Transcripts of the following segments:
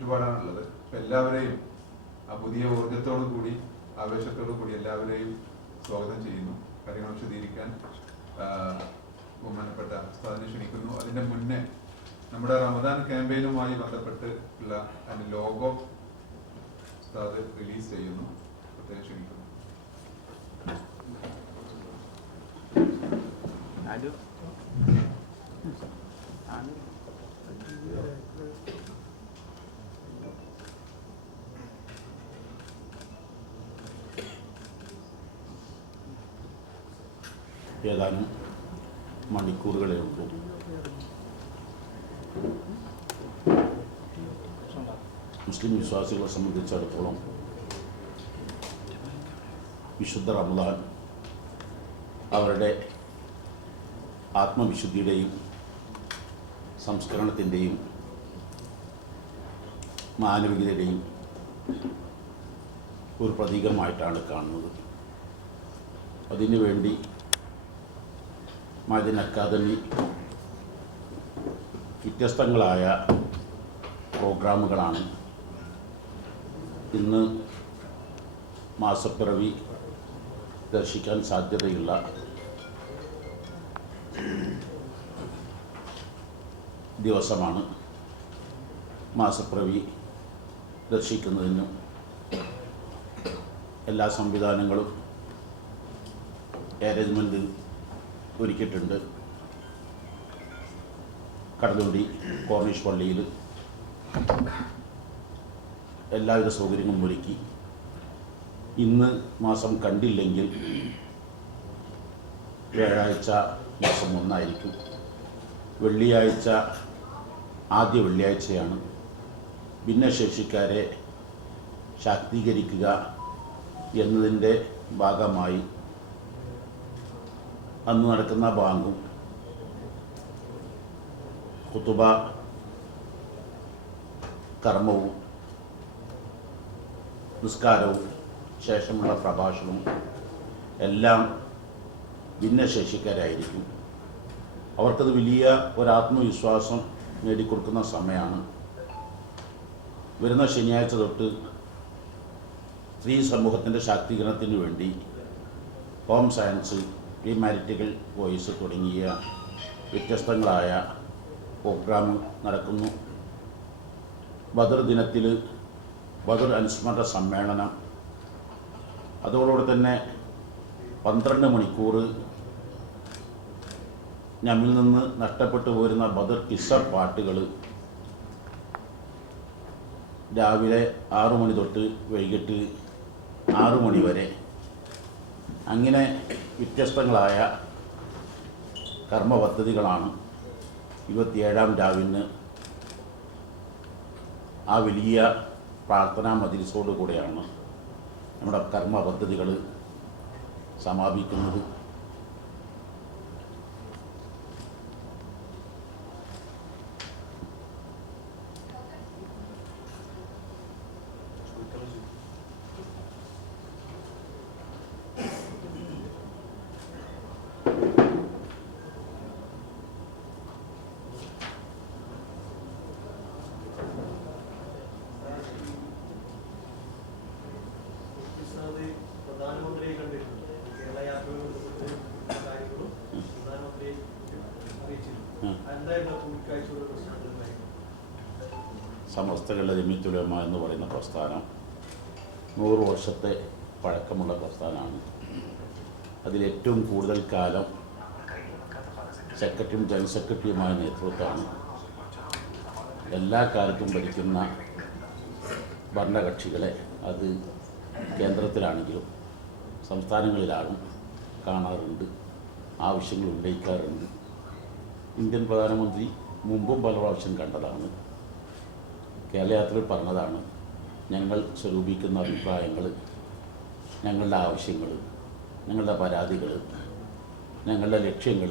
ചുറ്റുപാടാണുള്ളത്. അപ്പൊ എല്ലാവരെയും ആ പുതിയ ഊർജത്തോടു കൂടി ആവേശത്തോടു കൂടി എല്ലാവരെയും സ്വാഗതം ചെയ്യുന്നു. കാര്യങ്ങൾ വിശദീകരിക്കാൻ ബഹുമാനപ്പെട്ട ഉസ്താദിനെ ക്ഷണിക്കുന്നു. അതിന്റെ മുന്നേ നമ്മുടെ റമദാൻ ക്യാമ്പയിനുമായി ബന്ധപ്പെട്ട് ഉള്ള അതിന്റെ ലോഗോ ഉസ്താദ് റിലീസ് ചെയ്യുന്നു. പ്രത്യേകം ക്ഷണിക്കുന്നു. Anu. ഏതാനും മണിക്കൂറുകളേ ഉള്ളൂ. മുസ്ലിം വിശ്വാസികളെ സംബന്ധിച്ചിടത്തോളം വിശുദ്ധ റമദാൻ അവരുടെ ആത്മവിശുദ്ധിയുടെയും സംസ്കരണത്തിന്റെയും മാനവികതയുടെയും ഒരു പ്രതീകമായിട്ടാണ് കാണുന്നത്. അതിനു വേണ്ടി മദീൻ അക്കാദമി വ്യത്യസ്തങ്ങളായ പ്രോഗ്രാമുകളാണ്. ഇന്ന് മാസപ്പിറവി ദർശിക്കാൻ സാധ്യതയുള്ള ദിവസമാണ് മാസപ്പിറവി ദർശിക്കുന്നതിനും. എല്ലാ സംവിധാനങ്ങളും അറേഞ്ച്മെന്റ് ഒരുക്കിയിട്ടുണ്ട്. കടലുണ്ടി കോർണിഷ് പള്ളിയിൽ എല്ലാവിധ സൗകര്യങ്ങളും ഒരുക്കി. ഇന്ന് മാസം കണ്ടില്ലെങ്കിൽ വ്യാഴാഴ്ച മാസം ഒന്നായിരിക്കും. വെള്ളിയാഴ്ച ആദ്യ വെള്ളിയാഴ്ചയാണ്. ഭിന്നശേഷിക്കാരെ ശാക്തീകരിക്കുക എന്നതിന്റെ ഭാഗമായി അന്ന് നടക്കുന്ന ബാങ്കും. കുത്തുബ കർമ്മവും നിസ്കാരവും ശേഷമുള്ള പ്രഭാഷണവും എല്ലാം ഭിന്നശേഷിക്കാരായിരിക്കും. അവർക്കത് വലിയ ഒരാത്മവിശ്വാസം നേടിക്കൊടുക്കുന്ന സമയമാണ്. വരുന്ന ശനിയാഴ്ച തൊട്ട് സ്ത്രീ സമൂഹത്തിന്റെ ശാക്തീകരണത്തിന് വേണ്ടി ഹോം സയൻസ് പ്രീമാരിറ്റിക്കൽ വോയിസ് തുടങ്ങിയ വ്യത്യസ്തങ്ങളായ പ്രോഗ്രാം നടക്കുന്നു. ബദർ ദിനത്തിൽ ബദർ അനുസ്മരണ സമ്മേളനം. അതോടുകൂടി തന്നെ പന്ത്രണ്ട് മണിക്കൂർ ഞമ്മിൽ നിന്ന് നഷ്ടപ്പെട്ടു പോരുന്ന ബദർ കിസർ പാട്ടുകൾ രാവിലെ ആറു മണി തൊട്ട് വൈകിട്ട് ആറു മണി വരെ. അങ്ങനെ വ്യത്യസ്തങ്ങളായ കർമ്മ പദ്ധതികളാണ് ഇരുപത്തിയേഴാം രാവിന് ആ വലിയ പ്രാർത്ഥനാ മതിരിസോടുകൂടെയാണ് നമ്മുടെ കർമ്മ പദ്ധതികൾ സമാപിക്കുന്നത്. സമസ്തകളുടെ ജമിത്തുലമ എന്ന് പറയുന്ന പ്രസ്ഥാനം നൂറ് വർഷത്തെ പഴക്കമുള്ള പ്രസ്ഥാനമാണ്. അതിലേറ്റവും കൂടുതൽ കാലം സെക്രട്ടറിയും ജനറൽ സെക്രട്ടറിയുമായ നേതൃത്വമാണ് എല്ലാ കാലത്തും ഭരിക്കുന്ന ഭരണകക്ഷികളെ അത് കേന്ദ്രത്തിലാണെങ്കിലും സംസ്ഥാനങ്ങളിലാണ് കാണാറുണ്ട് ആവശ്യങ്ങൾ ഉന്നയിക്കാറുണ്ട്. ഇന്ത്യൻ പ്രധാനമന്ത്രി മുമ്പും പല പ്രാവശ്യം കണ്ടതാണ്. കേരളയാത്രയിൽ പറഞ്ഞതാണ് ഞങ്ങൾ സ്വരൂപിക്കുന്ന അഭിപ്രായങ്ങൾ ഞങ്ങളുടെ ആവശ്യങ്ങൾ ഞങ്ങളുടെ പരാതികൾ ഞങ്ങളുടെ ലക്ഷ്യങ്ങൾ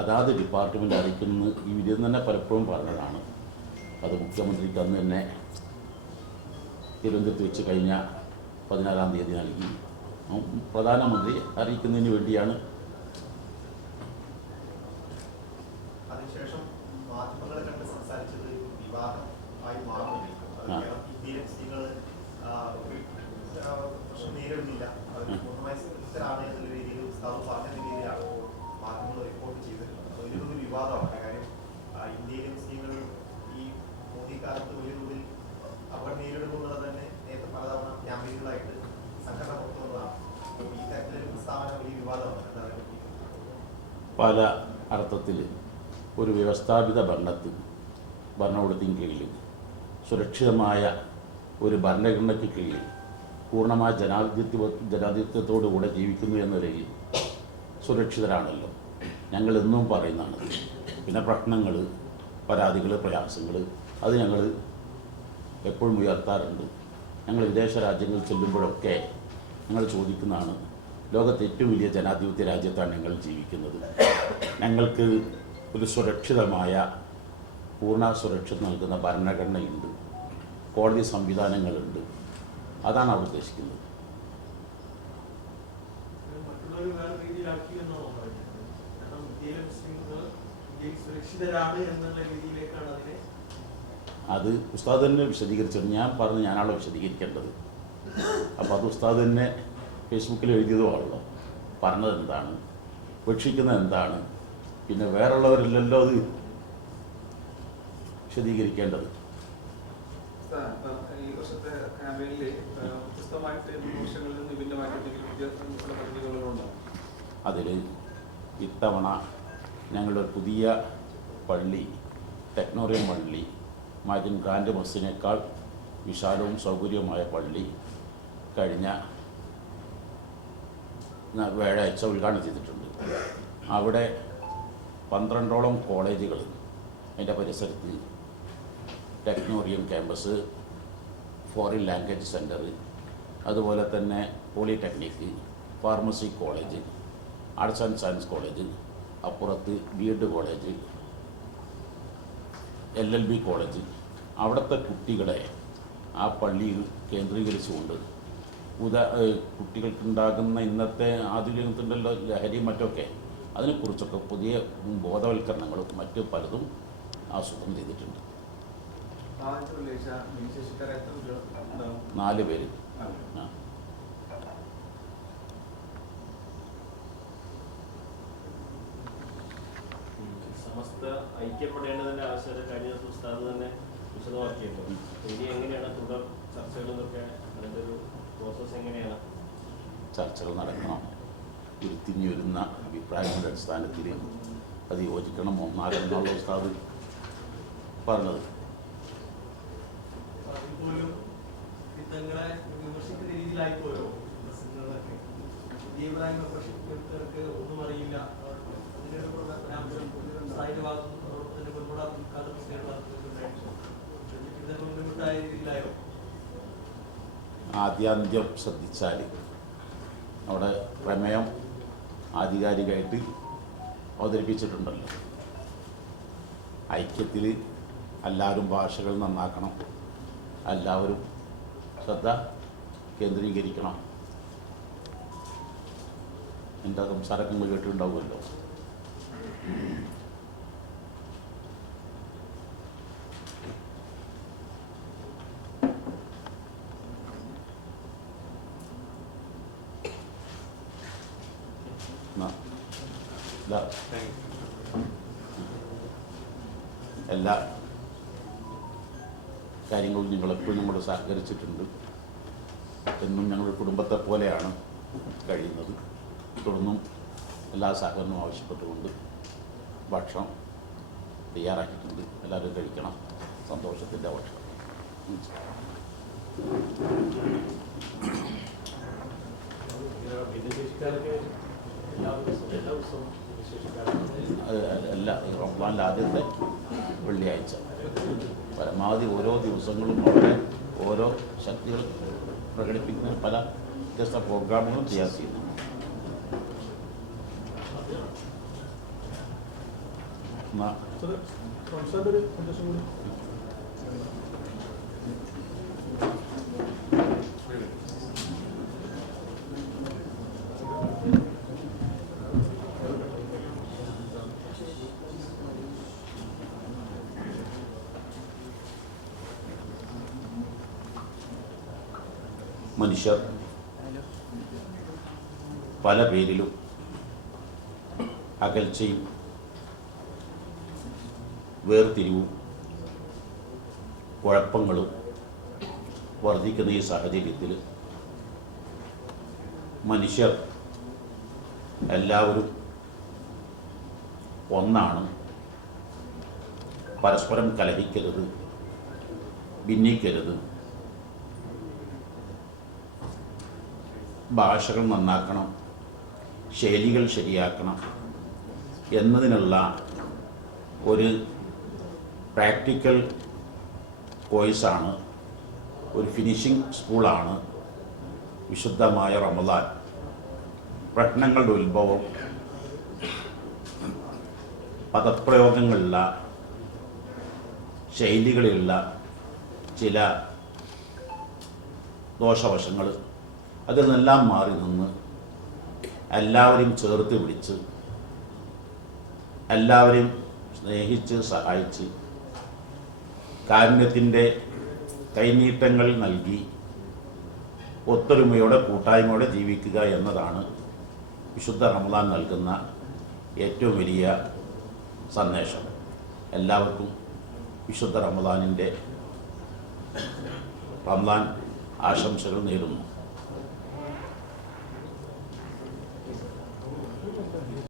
അതാത് ഡിപ്പാർട്ട്മെന്റ് അറിയിക്കുന്നു ഈ വിധം തന്നെ പലപ്പോഴും പറഞ്ഞതാണ്. അത് മുഖ്യമന്ത്രിക്ക് അന്ന് തന്നെ തിരുവനന്തപുരത്ത് വെച്ച് കഴിഞ്ഞ പതിനാറാം തീയതി നൽകി. പ്രധാനമന്ത്രി അറിയിക്കുന്നതിന് വേണ്ടിയാണ് സുരക്ഷിതരാണ് എന്നുള്ള രീതിയിൽ ഉസ്താവ് പറഞ്ഞ രീതിയിലാണ് മാധ്യമങ്ങൾ റിപ്പോർട്ട് ചെയ്തിട്ടുള്ളത് വലിയൊരു വിവാദമാണ് കാര്യം ഇന്ത്യയിലെ മുസ്ലിങ്ങൾ ഈ മോദി കാലത്ത് വലിയ തോതിൽ അവർ നേരിടുന്നു എന്നുള്ളത് തന്നെ നേരത്തെ പലതവണ ക്യാമ്പയിനുകളായിട്ട് സംഘടന ഈ തരത്തിലൊരു പ്രസ്താവന വലിയ വിവാദമാണ് പല അർത്ഥത്തിൽ ഒരു വ്യവസ്ഥാപിത ഭരണത്തിൽ ഭരണകൂടത്തിന് കീഴിൽ സുരക്ഷിതമായ ഒരു ഭരണഘടനയ്ക്ക് കീഴിൽ പൂർണമായ ജനാധിപത്യ ജനാധിപത്യത്തോടുകൂടെ ജീവിക്കുന്നു എന്ന നിലയിൽ സുരക്ഷിതരാണല്ലോ. ഞങ്ങൾ എന്നും പറയുന്നതാണ്. പിന്നെ പ്രശ്നങ്ങൾ പരാതികൾ പ്രയാസങ്ങൾ അത് ഞങ്ങൾ എപ്പോഴും ഉയർത്താറുണ്ട്. ഞങ്ങൾ വിദേശ രാജ്യങ്ങളിൽ ചെല്ലുമ്പോഴൊക്കെ ഞങ്ങൾ ചോദിക്കുന്നതാണ് ലോകത്തെ ഏറ്റവും വലിയ ജനാധിപത്യ രാജ്യത്താണ് ഞങ്ങൾ ജീവിക്കുന്നത്. ഞങ്ങൾക്ക് ഒരു സുരക്ഷിതമായ പൂർണ സുരക്ഷ നൽകുന്ന ഭരണഘടനയുണ്ട്. കോടതി സംവിധാനങ്ങളുണ്ട്. അതാണ് അവർ ഉദ്ദേശിക്കുന്നത്. അത് ഉസ്താദ് തന്നെ വിശദീകരിച്ചിട്ടുണ്ട്. ഞാൻ പറഞ്ഞ് ഞാനാണോ വിശദീകരിക്കേണ്ടത്. അപ്പോൾ അത് ഉസ്താദ് തന്നെ ഫേസ്ബുക്കിൽ എഴുതിയതുമാണല്ലോ പറഞ്ഞത് എന്താണ്? ഉപേക്ഷിക്കുന്നത് എന്താണ്? പിന്നെ വേറുള്ളവരില്ലല്ലോ അത് വിശദീകരിക്കേണ്ടത് സാർ, ഇപ്പം ഈ വർഷത്തെ അതിൽ ഇത്തവണ ഞങ്ങളുടെ പുതിയ പള്ളി ടെക്നോറിയം പള്ളി മാജിൻ ഗ്രാൻഡ് ബസ്സിനേക്കാൾ വിശാലവും സൗകര്യവുമായ പള്ളി കഴിഞ്ഞ വ്യാഴാഴ്ച ഉദ്ഘാടനം ചെയ്തിട്ടുണ്ട്. അവിടെ പന്ത്രണ്ടോളം കോളേജുകൾ അതിന്റെ പരിസരത്ത് Technorium campus foreign language centre അതുപോലെ തന്നെ polytechnic pharmacy college arts and science college അപ്പുറത്ത് B Ed college L L B college അവിടുത്തെ കുട്ടികളെ ആ പള്ളിയിൽ കേന്ദ്രീകരിച്ചുകൊണ്ട് ഉദാ കുട്ടികൾക്കുണ്ടാകുന്ന ഇന്നത്തെ ആധുനികത്തിന്റെ ലഹരിയും മറ്റൊക്കെ അതിനെക്കുറിച്ചൊക്കെ പുതിയ ബോധവൽക്കരണങ്ങളും മറ്റു പലതും ആസൂത്രണം ചെയ്തിട്ടുണ്ട് ആദ്യത്തെ വെള്ളിയാഴ്ച ഭിന്നശേഷിക്കാരെ എത്ര കുട്ടികൾ ഉണ്ടാവും നാല് പേര്. സമസ്ത ഐക്യപ്പെടേണ്ടതിന്റെ ആവശ്യകത കഴിഞ്ഞ ദിവസം തന്നെ വിശദമാക്കിയിട്ടുണ്ട്. ഇനി എങ്ങനെയാണ് തുടർ ചർച്ചകളെന്നൊക്കെ അതിന്റെ ഒരു പ്രോസസ് എങ്ങനെയാണ്? ചർച്ചകൾ നടക്കണം. ഉരുത്തിഞ്ഞു വരുന്ന അഭിപ്രായങ്ങളുടെ അടിസ്ഥാനത്തിൽ അത് യോജിക്കണം. ഒന്നാകണമെന്നുള്ള ഉസ്താദ് പറഞ്ഞത്. ഒന്നും അറിയില്ല. ആദ്യാന്ത്യം ശ്രദ്ധിച്ചാൽ അവിടെ പ്രമേയം ആധികാരികമായിട്ട് അവതരിപ്പിച്ചിട്ടുണ്ടല്ലോ. ഐക്യത്തിൽ എല്ലാവരും ഭാഷകൾ നന്നാക്കണം. എല്ലാവരും ശ്രദ്ധ കേന്ദ്രീകരിക്കണം. എന്റെ സംസാരങ്ങൾ നിങ്ങൾ കേട്ടിട്ടുണ്ടാവുമല്ലോ എല്ലാ കാര്യങ്ങളും നിങ്ങളെപ്പോഴും നമ്മൾ സഹകരിച്ചിട്ടുണ്ട്. എന്നും ഞങ്ങളുടെ കുടുംബത്തെ പോലെയാണ് കഴിയുന്നത്. തുടർന്നും എല്ലാ സഹകരണവും ആവശ്യപ്പെട്ടുകൊണ്ട് ഭക്ഷണം തയ്യാറാക്കിയിട്ടുണ്ട്. എല്ലാവരും കഴിക്കണം. സന്തോഷത്തിന്റെ ഭക്ഷണം അല്ല റംബാന്റെ ആദ്യത്തെ വെള്ളിയാഴ്ച. പരമാവധി ഓരോ ദിവസങ്ങളും അവിടെ ഓരോ ശക്തികൾ പ്രകടിപ്പിക്കുന്ന പല വ്യത്യസ്ത പ്രോഗ്രാമുകളും തയ്യാർ ചെയ്യുന്നു മനുഷ്യർ പല പേരിലും അകൽച്ചയും വേർതിരിവും കുഴപ്പങ്ങളും വർദ്ധിക്കുന്ന ഈ സാഹചര്യത്തിൽ മനുഷ്യർ എല്ലാവരും ഒന്നാണ് പരസ്പരം കലഹിക്കരുത് ഭിന്നിക്കരുത്. ഭാഷകൾ നന്നാക്കണം ശൈലികൾ ശരിയാക്കണം എന്നതിനുള്ള ഒരു പ്രാക്ടിക്കൽ കോഴ്സാണ്. ഒരു ഫിനിഷിംഗ് സ്കൂളാണ്. വിശുദ്ധമായ റമദാൻ. പ്രശ്നങ്ങളുടെ ഉത്ഭവം. പദപ്രയോഗങ്ങളുള്ള ശൈലികളിലുള്ള ചില ദോഷവശങ്ങൾ. അതിൽ നിന്നെല്ലാം മാറി നിന്ന് എല്ലാവരെയും ചേർത്ത് പിടിച്ച് എല്ലാവരെയും സ്നേഹിച്ച് സഹായിച്ച് കാരുണ്യത്തിന്റെ കൈനീട്ടങ്ങൾ നൽകി ഒത്തൊരുമയോടെ കൂട്ടായ്മയോടെ ജീവിക്കുക എന്നതാണ് വിശുദ്ധ റമദാൻ നൽകുന്ന ഏറ്റവും വലിയ സന്ദേശം. എല്ലാവർക്കും വിശുദ്ധ റമദാനിന്റെ റമദാൻ ആശംസകൾ നേരുന്നു.